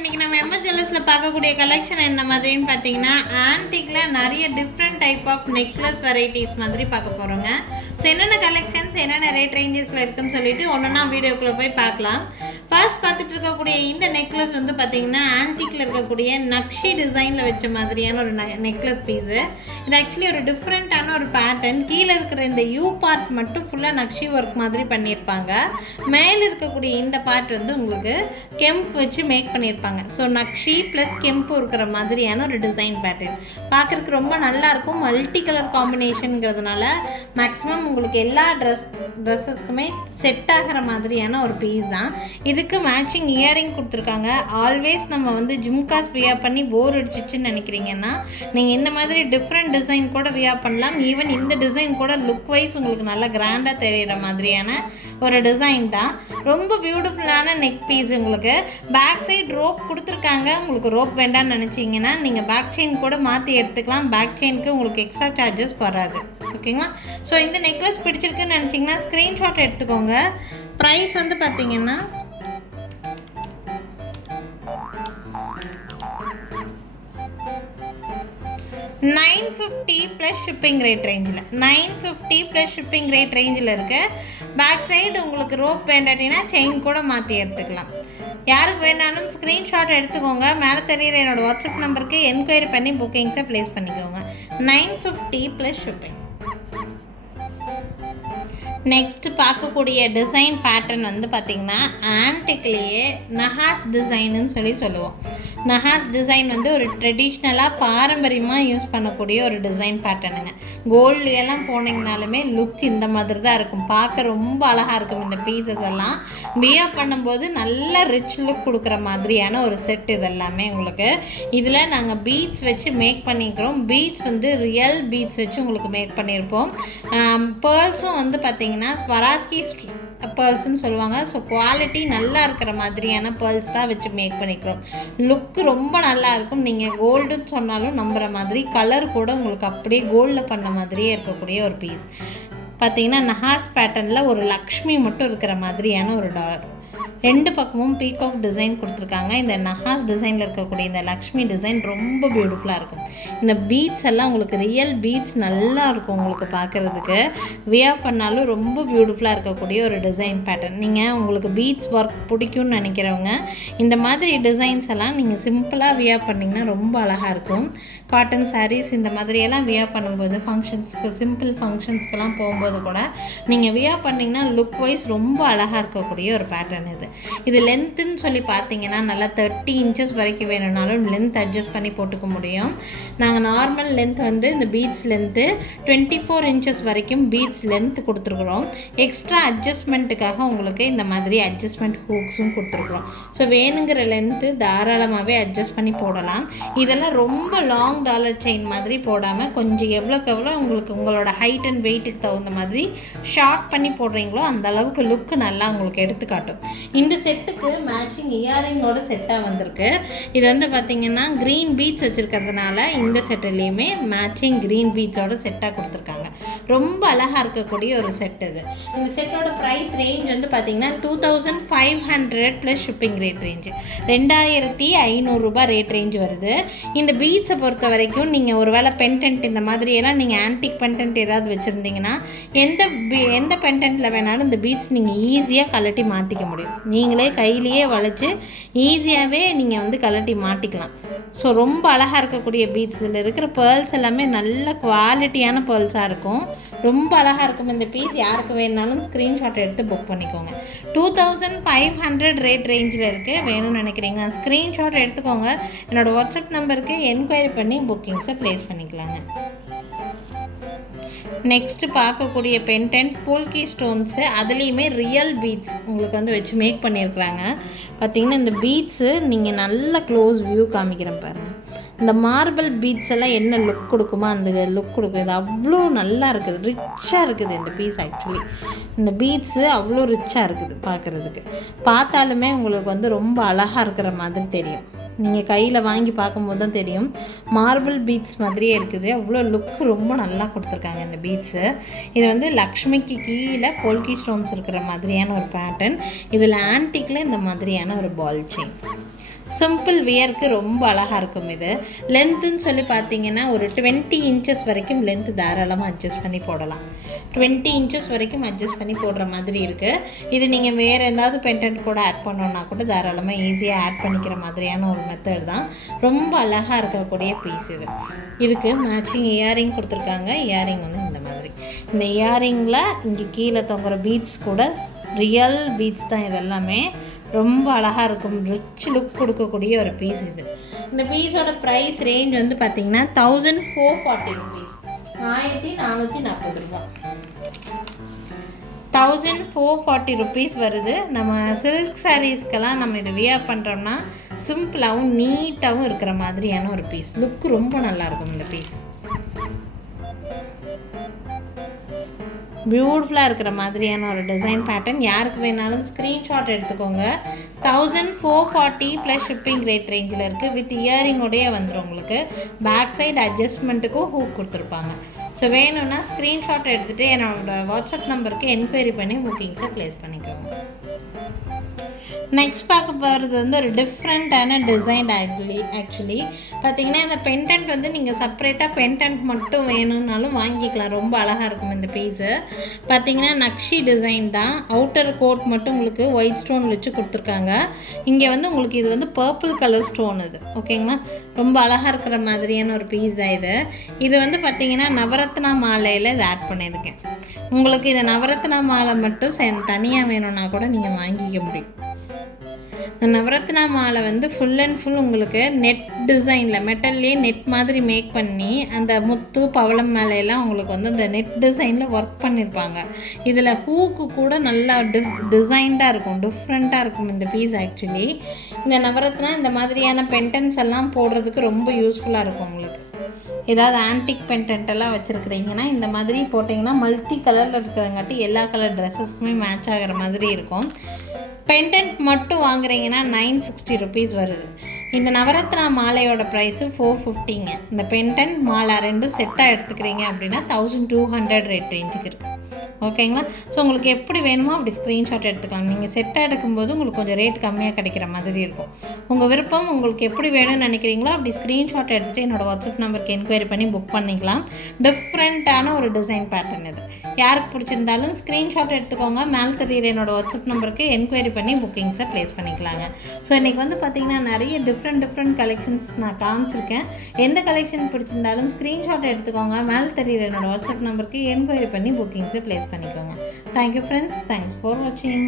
இன்றைக்கி நம்ம எம்எஸ் ஜுவல்லர்ஸில் பார்க்கக்கூடிய கலெக்ஷன் என்ன மாதிரின்னு பார்த்தீங்கன்னா ஆன்டிக்கில் நிறைய different type of necklace varieties மாதிரி பார்க்க போகிறோங்க. ஸோ என்னென்ன கலெக்ஷன்ஸ் என்னென்ன ரேட் ரேஞ்சஸில் இருக்குதுன்னு சொல்லிட்டு ஒன்றுனா வீடியோக்குள்ளே போய் பார்க்கலாம். ஃபர்ஸ்ட் பார்த்துட்டு இருக்கக்கூடிய இந்த நெக்லஸ் வந்து பார்த்திங்கன்னா ஆன்டிக்கில் இருக்கக்கூடிய நக்ஷி டிசைனில் வச்ச மாதிரியான ஒரு நெக்லஸ் பீஸு. இது ஆக்சுவலி ஒரு டிஃப்ரெண்ட்டான ஒரு பேட்டர்ன். கீழே இருக்கிற இந்த யூ பார்ட் மட்டும் ஃபுல்லாக நக்ஷி ஒர்க் மாதிரி பண்ணியிருப்பாங்க. மேலே இருக்கக்கூடிய இந்த பார்ட் வந்து உங்களுக்கு கெம்ப் வச்சு மேக் பண்ணியிருப்பாங்க. ஸோ நக்ஷி ப்ளஸ் கெம்பு இருக்கிற மாதிரியான ஒரு டிசைன் பேட்டர்ன் பார்க்குறதுக்கு ரொம்ப நல்லாயிருக்கும். மல்டி கலர் காம்பினேஷனுங்கிறதுனால மேக்ஸிமம் உங்களுக்கு எல்லா ட்ரெஸ்ஸஸ்க்குமே செட் ஆகிற மாதிரியான ஒரு பீஸ் தான். இதுக்கு மேட்சிங் இயரிங் கொடுத்துருக்காங்க. ஆல்வேஸ் நம்ம வந்து ஜிம்காஸ் வியர் பண்ணி போர் அடிச்சிச்சுன்னு நினைக்கிறீங்கன்னா நீங்கள் இந்த மாதிரி டிஃப்ரெண்ட் டிசைன் கூட வியர் பண்ணலாம். ஈவன் இந்த டிசைன் கூட லுக் வைஸ் உங்களுக்கு நல்லா கிராண்டாக தெரிகிற மாதிரியான ஒரு டிசைன் தான். ரொம்ப பியூட்டிஃபுல்லான நெக் பீஸ். உங்களுக்கு பேக் சைடு ரோப் கொடுத்துருக்காங்க. உங்களுக்கு ரோப் வேண்டாம்னு நினச்சிங்கன்னா நீங்கள் பேக் செயின் கூட மாற்றி எடுத்துக்கலாம். பேக் செயினுக்கு உங்களுக்கு எக்ஸ்ட்ரா சார்ஜஸ் வராது. ஓகேங்களா? ஸோ இந்த நெக்லஸ் பிடிச்சிருக்குன்னு நினச்சிங்கன்னா ஸ்க்ரீன்ஷாட் எடுத்துக்கோங்க. ப்ரைஸ் வந்து பார்த்தீங்கன்னா $950 ப்ளஸ் ஷிப்பிங் ரேட் ரேஞ்சில் $950 ப்ளஸ் ஷிப்பிங் ரேட் ரேஞ்சில் இருக்குது. பேக் சைடு உங்களுக்கு ரோப் வேண்டாட்டினா செயின் கூட மாற்றி எடுத்துக்கலாம். யாருக்கு வேணாலும் ஸ்க்ரீன்ஷாட் எடுத்துக்கோங்க. மேலே தெரியுற என்னோடய வாட்ஸ்அப் நம்பருக்கு என்கொயரி பண்ணி புக்கிங்ஸை ப்ளேஸ் பண்ணிக்கோங்க. $950 ப்ளஸ் ஷிப்பிங். நெக்ஸ்ட் பார்க்கக்கூடிய டிசைன் பேட்டர்ன் வந்து பார்த்திங்கன்னா ஆன்டிக்லேயே நஹாஸ் டிசைனுன்னு சொல்லுவோம். நஹாஸ் டிசைன் வந்து ஒரு ட்ரெடிஷ்னலாக பாரம்பரியமாக யூஸ் பண்ணக்கூடிய ஒரு டிசைன் பேட்டர்னுங்க. கோல்ட்லையெல்லாம் போனீங்கனாலுமே லுக் இந்த மாதிரி தான் இருக்கும். பார்க்க ரொம்ப அழகாக இருக்கும். இந்த பீசஸ் எல்லாம் வியர் பண்ணும்போது நல்ல ரிச் லுக் கொடுக்குற மாதிரியான ஒரு செட். இதெல்லாமே உங்களுக்கு இதில் நாங்கள் பீட்ஸ் வச்சு மேக் பண்ணிக்கிறோம். பீட்ஸ் வந்து ரியல் பீட்ஸ் வச்சு உங்களுக்கு மேக் பண்ணியிருப்போம். பேர்ல்ஸும் வந்து பார்த்திங்கன்னா ஸ்வராஸ்கி பேர்ல்ஸ்ன்னு சொல்லுவாங்க. ஸோ குவாலிட்டி நல்லா இருக்கிற மாதிரியான பேர்ல்ஸ் தான் வச்சு மேக் பண்ணிக்கிறோம். லுக்கு ரொம்ப நல்லா இருக்கும். நீங்கள் கோல்டுன்னு சொன்னாலும் நம்புகிற மாதிரி கலர் கூட உங்களுக்கு அப்படியே கோல்டில் பண்ண மாதிரியே இருக்கக்கூடிய ஒரு பீஸ். பார்த்தீங்கன்னா நஹாஸ் பேட்டர்னில் ஒரு லக்ஷ்மி மட்டும் இருக்கிற மாதிரியான ஒரு டாலர். ரெண்டு பக்கமும் பீகாக் டிசைன் கொடுத்துருக்காங்க. இந்த நஹாஸ் டிசைனில் இருக்கக்கூடிய இந்த லக்ஷ்மி டிசைன் ரொம்ப பியூட்டிஃபுல்லாக இருக்கும். இந்த பீட்ஸ் எல்லாம் உங்களுக்கு ரியல் பீட்ஸ் நல்லா இருக்கும். உங்களுக்கு பார்க்குறதுக்கு வியர் பண்ணாலும் ரொம்ப பியூட்டிஃபுல்லாக இருக்கக்கூடிய ஒரு டிசைன் பேட்டர்ன். நீங்கள் உங்களுக்கு பீட்ஸ் ஒர்க் பிடிக்கும்னு நினைக்கிறவங்க இந்த மாதிரி டிசைன்ஸ் எல்லாம் நீங்கள் சிம்பிளாக வியர் பண்ணிங்கன்னா ரொம்ப அழகாக இருக்கும். காட்டன் சாரீஸ் இந்த மாதிரியெல்லாம் வியர் பண்ணும்போது ஃபங்க்ஷன்ஸ்க்கு சிம்பிள் ஃபங்க்ஷன்ஸ்க்கெல்லாம் போகும்போது கூட நீங்கள் வியர் பண்ணிங்கன்னா லுக் வைஸ் ரொம்ப அழகாக இருக்கக்கூடிய ஒரு பேட்டர்ன் இது. இது லென்த்துன்னு சொல்லி பார்த்தீங்கன்னா நல்லா 30 இன்ச்சஸ் வரைக்கும் வேணும்னாலும் லென்த் அட்ஜஸ்ட் பண்ணி போட்டுக்க முடியும். நாங்கள் நார்மல் லென்த் வந்து இந்த பீட்ஸ் லென்த்து 24 இன்ச்சஸ் வரைக்கும் பீட்ஸ் லென்த் கொடுத்துருக்குறோம். எக்ஸ்ட்ரா அட்ஜஸ்ட்மெண்ட்டுக்காக உங்களுக்கு இந்த மாதிரி அட்ஜஸ்ட்மெண்ட் ஹூக்ஸும் கொடுத்துருக்குறோம். ஸோ வேணுங்கிற லென்த்து தாராளமாகவே அட்ஜஸ்ட் பண்ணி போடலாம். இதெல்லாம் ரொம்ப லாங் டாலர் செயின் மாதிரி போடாமல் கொஞ்சம் எவ்வளோக்கு எவ்வளோ உங்களுக்கு உங்களோட ஹைட் அண்ட் வெயிட்டுக்கு தகுந்த மாதிரி ஷார்ட் பண்ணி போடுறீங்களோ அந்த அளவுக்கு லுக்கு நல்லா உங்களுக்கு எடுத்துக்காட்டும். இந்த செட்டுக்கு மேட்சிங் இயரிங்கோட செட்டாக வந்திருக்கு. இது வந்து பார்த்திங்கன்னா க்ரீன் பீட்ஸ் வச்சுருக்கிறதுனால இந்த செட்டுலேயுமே மேட்சிங் க்ரீன் பீட்ஸோட செட்டாக கொடுத்துருக்காங்க. ரொம்ப அழகாக இருக்கக்கூடிய ஒரு செட் இது. இந்த செட்டோட ப்ரைஸ் ரேஞ்ச் வந்து பார்த்திங்கன்னா 2500 plus shipping rate range. 2500 rate range வருது. இந்த பீட்ஸை பொறுத்த வரைக்கும் நீங்கள் ஒரு வேளை பென்டென்ட் இந்த மாதிரியெல்லாம் நீங்கள் ஆன்டிக் பென்டென்ட் ஏதாவது வச்சுருந்தீங்கன்னா எந்த பென்டென்ட்டில் வேணாலும் இந்த பீட்ஸ் நீங்கள் ஈஸியாக கழட்டி மாற்றிக்க முடியும். நீங்களே கையிலேயே வளைச்சி ஈஸியாகவே நீங்கள் வந்து கழட்டி மாட்டிக்கலாம். ஸோ ரொம்ப அழகாக இருக்கக்கூடிய பீட்ஸ். இதில் இருக்கிற பேர்ல்ஸ் எல்லாமே நல்ல குவாலிட்டியான பேர்ல்ஸாக இருக்கும். ரொம்ப அழகாக இருக்கும் இந்த பீஸ். யாருக்கு வேணுனாலும் ஸ்க்ரீன்ஷாட் எடுத்து புக் பண்ணிக்கோங்க. 2500 ரேட் ரேஞ்சில் இருக்குது. வேணும்னு நினைக்கிறீங்க ஸ்க்ரீன்ஷாட் எடுத்துக்கோங்க. என்னோடய வாட்ஸ்அப் நம்பருக்கு என்கொயரி பண்ணி புக்கிங்ஸை ப்ளேஸ் பண்ணிக்கலாங்க. நெக்ஸ்ட்டு பார்க்கக்கூடிய பென்டென்ட் போல்கி ஸ்டோன்ஸு. அதுலேயுமே ரியல் பீட்ஸ் உங்களுக்கு வந்து வச்சு மேக் பண்ணியிருக்கிறாங்க. பார்த்திங்கன்னா இந்த பீட்ஸு நீங்கள் நல்ல க்ளோஸ் வியூ காமிக்கிறேன் பாருங்கள். இந்த மார்பிள் பீட்ஸ் எல்லாம் என்ன லுக் கொடுக்குமோ அந்த லுக் கொடுக்கும். இது அவ்வளோ நல்லா இருக்குது. ரிச்சாக இருக்குது இந்த பீஸ். ஆக்சுவலி இந்த பீட்ஸு அவ்வளோ ரிச்சாக இருக்குது. பார்க்குறதுக்கு பார்த்தாலுமே உங்களுக்கு வந்து ரொம்ப அழகாக இருக்கிற மாதிரி தெரியும். நீங்கள் கையில் வாங்கி பார்க்கும்போது தான் தெரியும். மார்பிள் பீட்ஸ் மாதிரியே இருக்குது. அவ்வளோ லுக்கு ரொம்ப நல்லா கொடுத்துருக்காங்க இந்த பீட்ஸு. இது வந்து லக்ஷ்மிக்கு கீழே போல்கி ஸ்டோன்ஸ் இருக்கிற மாதிரியான ஒரு பேட்டர்ன். இதில் ஆன்டிக்கில் இந்த மாதிரியான ஒரு பால் செயின். சிம்பிள் வியருக்கு ரொம்ப அழகாக இருக்கும். இது லென்த்துன்னு சொல்லி பார்த்தீங்கன்னா ஒரு 20 இன்ச்சஸ் வரைக்கும் லென்த்து தாராளமாக அட்ஜஸ்ட் பண்ணி போடலாம். 20 இன்ச்சஸ் வரைக்கும் அட்ஜஸ்ட் பண்ணி போடுற மாதிரி இருக்குது. இது நீங்கள் வேறு ஏதாவது பெண்டன்ட் கூட ஆட் பண்ணோன்னா கூட தாராளமாக ஈஸியாக ஆட் பண்ணிக்கிற மாதிரியான ஒரு மெத்தட் தான். ரொம்ப அழகாக இருக்கக்கூடிய பீஸ் இது. இதுக்கு மேட்சிங் இயரிங் கொடுத்துருக்காங்க. இயரிங் வந்து இந்த மாதிரி. இந்த இயரிங்கில் இங்கே கீழே தொங்குற பீட்ஸ் கூட ரியல் பீட்ஸ் தான். இது எல்லாமே ரொம்ப அழகாக இருக்கும். ரிச் லுக் கொடுக்கக்கூடிய ஒரு பீஸ் இது. இந்த பீஸோட ப்ரைஸ் ரேஞ்ச் வந்து பார்த்திங்கன்னா 1440 ருபீஸ், 1440 ரூபா. 1440 ருபீஸ் வருது. நம்ம சில்க் சாரீஸ்க்கெல்லாம் நம்ம இதை வியர் பண்ணுறோம்னா சிம்பிளாகவும் நீட்டாகவும் இருக்கிற மாதிரியான ஒரு பீஸ். லுக் ரொம்ப நல்லாயிருக்கும் இந்த பீஸ். பியூட்டிஃபுல்லாக இருக்கிற மாதிரியான ஒரு டிசைன் பேட்டர்ன். யாருக்கு வேணாலும் ஸ்க்ரீன்ஷாட் எடுத்துக்கோங்க. 1440 ப்ளஸ் ஷிப்பிங் ரேட் ரேஞ்சில் இருக்குது. வித் இயரிங்கோடையே வந்துடும். உங்களுக்கு பேக் சைடு அட்ஜஸ்ட்மெண்ட்டுக்கும் ஹூக் கொடுத்துருப்பாங்க. ஸோ வேணும்னா ஸ்க்ரீன்ஷாட் எடுத்துகிட்டு என்னோடய வாட்ஸ்அப் நம்பருக்கு என்கொயரி பண்ணி புக்கிங்ஸை ப்ளேஸ் பண்ணிக்கோங்க. நெக்ஸ்ட் பார்க்க போகிறது வந்து ஒரு டிஃப்ரெண்ட்டான டிசைன். ஆக்சுவலி பார்த்திங்கன்னா இந்த பெண்டன்ட் வந்து நீங்கள் செப்பரேட்டாக பெண்டன்ட் மட்டும் வேணும்னாலும் வாங்கிக்கலாம். ரொம்ப அழகாக இருக்கும் இந்த பீஸு. பார்த்திங்கன்னா நக்ஷி டிசைன் தான். அவுட்டர் கோட் மட்டும் உங்களுக்கு ஒயிட் ஸ்டோன் வச்சு கொடுத்துருக்காங்க. இங்கே வந்து உங்களுக்கு இது வந்து பர்பிள் கலர் ஸ்டோன் இது. ஓகேங்களா, ரொம்ப அழகாக இருக்கிற மாதிரியான ஒரு பீஸ் தான் இது. இது வந்து பார்த்திங்கன்னா நவரத்னா மாலையில் இதை ஆட் பண்ணியிருக்கேன். உங்களுக்கு இதை நவரத்னா மாலை மட்டும் தனியாக வேணும்னா கூட நீங்கள் வாங்கிக்க முடியும். இந்த நவரத்னா மாலை வந்து ஃபுல் அண்ட் ஃபுல் உங்களுக்கு நெட் டிசைனில் மெட்டல்லே நெட் மாதிரி மேக் பண்ணி அந்த முத்து பவளம் மேலையெல்லாம் உங்களுக்கு வந்து அந்த நெட் டிசைனில் ஒர்க் பண்ணியிருப்பாங்க. இதில் ஹூக்கு கூட நல்லா டிசைன்டாக இருக்கும், டிஃப்ரெண்ட்டாக இருக்கும் இந்த பீஸ். ஆக்சுவலி இந்த நவரத்னா இந்த மாதிரியான பெண்டன்ஸ் எல்லாம் போடுறதுக்கு ரொம்ப யூஸ்ஃபுல்லாக இருக்கும். உங்களுக்கு ஏதாவது ஆன்டிக் பெண்டன்ட்டெல்லாம் வச்சுருக்கிறீங்கன்னா இந்த மாதிரி போட்டிங்கன்னா மல்டி கலரில் இருக்கிறங்காட்டி எல்லா கலர் ட்ரெஸ்ஸஸ்க்குமே மேட்ச் ஆகிற மாதிரி இருக்கும். பெண்டன்ட் மட்டும் வாங்குறீங்கன்னா 960 ருபீஸ் வருது. இந்த நவரத்னா மாலையோட ப்ரைஸு 450ங்க. இந்த பெண்டன்ட் மாலை ரெண்டும் செட்டாக எடுத்துக்கிறீங்க அப்படின்னா 1200 ரேட் ரேஞ்சுக்கு இருக்குது. ஓகேங்களா, ஸோ உங்களுக்கு எப்படி வேணுமோ அப்படி ஸ்க்ரீன்ஷாட் எடுத்துக்கலாம். நீங்கள் செட்டாக எடுக்கும்போது உங்களுக்கு கொஞ்சம் ரேட் கம்மியாக கிடைக்கிற மாதிரி இருக்கும். உங்கள் விருப்பம், உங்களுக்கு எப்படி வேணும்னு நினைக்கிறீங்களோ அப்படி ஸ்க்ரீன்ஷாட் எடுத்துகிட்டு என்னோடய வாட்ஸ்அப் நம்பருக்கு என்கொயரி பண்ணி புக் பண்ணிக்கலாம். டிஃப்ரெண்ட்டான ஒரு டிசைன் பேட்டர்ன் இது. யாருக்கு பிடிச்சிருந்தாலும் ஸ்க்ரீன்ஷாட் எடுத்துக்கோங்க. மேல் தெரியுற என்னோடய வாட்ஸ்அப் நம்பருக்கு என்கொயரி பண்ணி புக்கிங்ஸை ப்ளேஸ் பண்ணிக்கலாங்க. ஸோ இன்றைக்கி வந்து பார்த்திங்கன்னா நிறைய டிஃப்ரெண்ட் கலெக்ஷன்ஸ் நான் காமிச்சிருக்கேன். எந்த கலெக்ஷன் பிடிச்சிருந்தாலும் ஸ்க்ரீன்ஷாட் எடுத்துக்கோங்க. மேல் தெரியுற என்னோடய வாட்ஸ்அப் நம்பருக்கு என்கொயரி பண்ணி புக்கிங்ஸை ப்ளேஸ் பண்ணிக்கோங்க. Thank you friends. தேங்க்ஸ் ஃபார் வாட்சிங்.